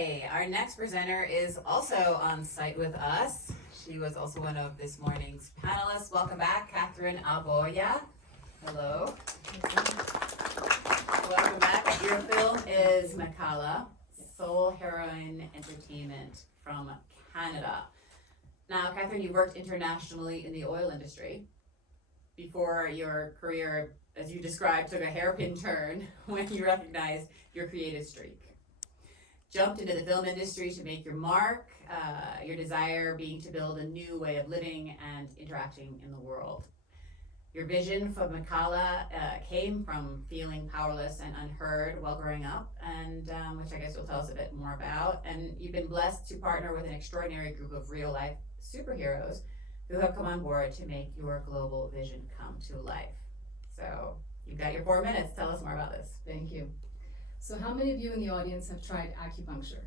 Okay, our next presenter is also on site with us. She was also one of this morning's panelists. Welcome back, Catherine Aboya. Hello. Welcome back. Your film is Mekhala, Soul Heroine Entertainment from Canada. Now, Catherine, you worked internationally in the oil industry before your career, as you described, took a hairpin turn when you recognized your creative streak. Jumped into the film industry to make your mark, your desire being to build a new way of living and interacting in the world. Your vision for Mekhala came from feeling powerless and unheard while growing up, and which I guess you'll tell us a bit more about. And you've been blessed to partner with an extraordinary group of real-life superheroes who have come on board to make your global vision come to life. So you've got your 4 minutes. Tell us more about this. Thank you. So how many of you in the audience have tried acupuncture?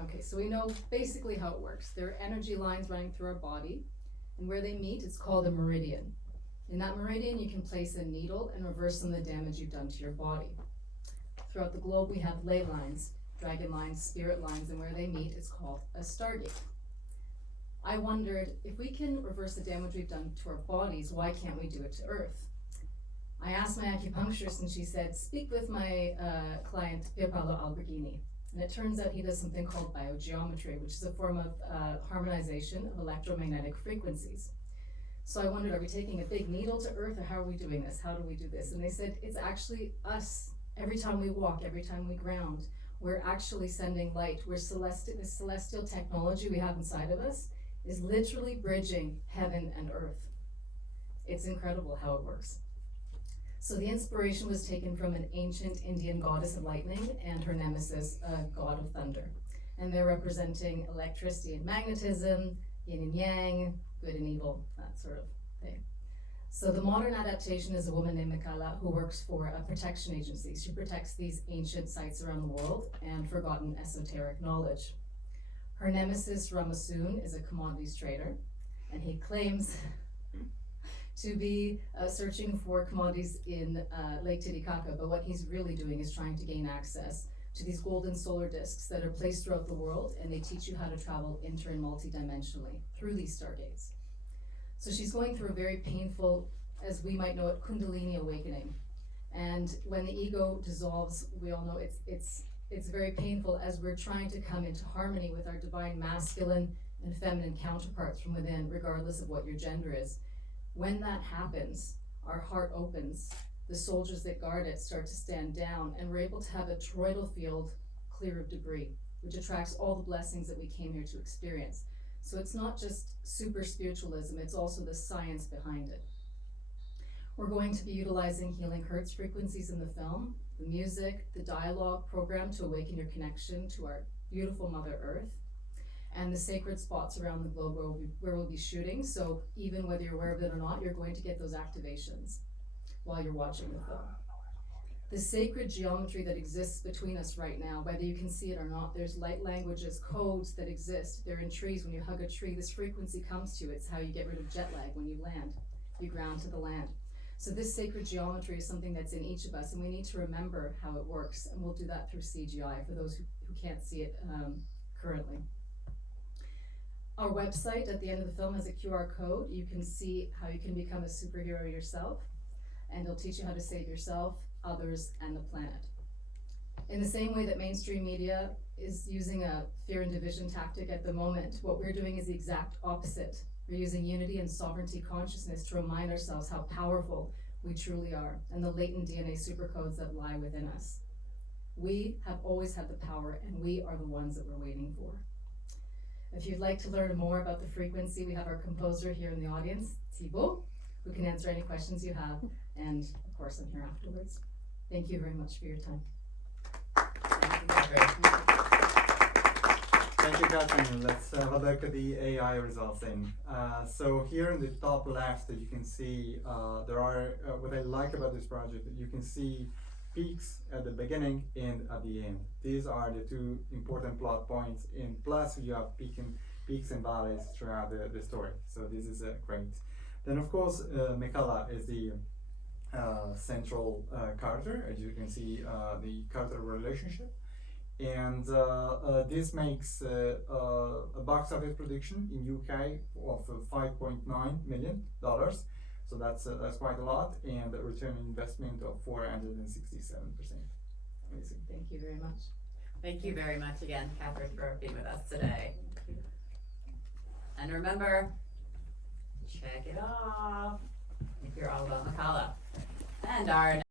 Okay, so we know basically how it works. There are energy lines running through our body, and where they meet, it's called a meridian. In that meridian, you can place a needle and reverse some of the damage you've done to your body. Throughout the globe, we have ley lines, dragon lines, spirit lines, and where they meet, it's called a stargate. I wondered, if we can reverse the damage we've done to our bodies, why can't we do it to Earth? I asked my acupuncturist, and she said, speak with my client, Pierpaolo Alberghini. And it turns out he does something called biogeometry, which is a form of harmonization of electromagnetic frequencies. So I wondered, are we taking a big needle to Earth, or how are we doing this? How do we do this? And they said, it's actually us. Every time we walk, every time we ground, we're actually sending light. This celestial technology we have inside of us is literally bridging heaven and Earth. It's incredible how it works. So the inspiration was taken from an ancient Indian goddess of lightning and her nemesis, a god of thunder. And they're representing electricity and magnetism, yin and yang, good and evil, that sort of thing. So the modern adaptation is a woman named Mekhala who works for a protection agency. She protects these ancient sites around the world and forgotten esoteric knowledge. Her nemesis, Ramasoon, is a commodities trader, and he claims to be searching for commodities in Lake Titicaca, but what he's really doing is trying to gain access to these golden solar discs that are placed throughout the world, and they teach you how to travel inter and multidimensionally through these stargates. So she's going through a very painful, as we might know it, Kundalini awakening. And when the ego dissolves, we all know it's very painful as we're trying to come into harmony with our divine masculine and feminine counterparts from within, regardless of what your gender is. When that happens, our heart opens, the soldiers that guard it start to stand down, and we're able to have a toroidal field clear of debris, which attracts all the blessings that we came here to experience. So it's not just super spiritualism, it's also the science behind it. We're going to be utilizing healing hertz frequencies in the film, the music, the dialogue program to awaken your connection to our beautiful Mother Earth, and the sacred spots around the globe where we'll be shooting. So even whether you're aware of it or not, you're going to get those activations while you're watching the film. The sacred geometry that exists between us right now, whether you can see it or not, there's light languages, codes that exist. They're in trees. When you hug a tree, this frequency comes to you. It's how you get rid of jet lag when you land. You ground to the land. So this sacred geometry is something that's in each of us, and we need to remember how it works. And we'll do that through CGI for those who can't see it currently. Our website at the end of the film has a QR code. You can see how you can become a superhero yourself, and it'll teach you how to save yourself, others, and the planet. In the same way that mainstream media is using a fear and division tactic at the moment, what we're doing is the exact opposite. We're using unity and sovereignty consciousness to remind ourselves how powerful we truly are, and the latent DNA supercodes that lie within us. We have always had the power, and we are the ones that we're waiting for. If you'd like to learn more about the frequency, we have our composer here in the audience, Thibaut, who can answer any questions you have. And of course, I'm here afterwards. Thank you very much for your time. Thank you, Catherine. Let's have a look at the AI results then. So here in the top left, you can see there are, what I like about this project, you can see peaks at the beginning and at the end. These are the two important plot points, and plus you have peaks and valleys throughout the story. So this is great. Then of course, Mekhala is the central character. As you can see, the character relationship. And this makes a box office prediction in UK of $5.9 million. So that's quite a lot, and a return on investment of 467%. Amazing. Thank you very much. Thank you very much again, Catherine, for being with us today. And remember, check it off if you're all about Mekhala. And our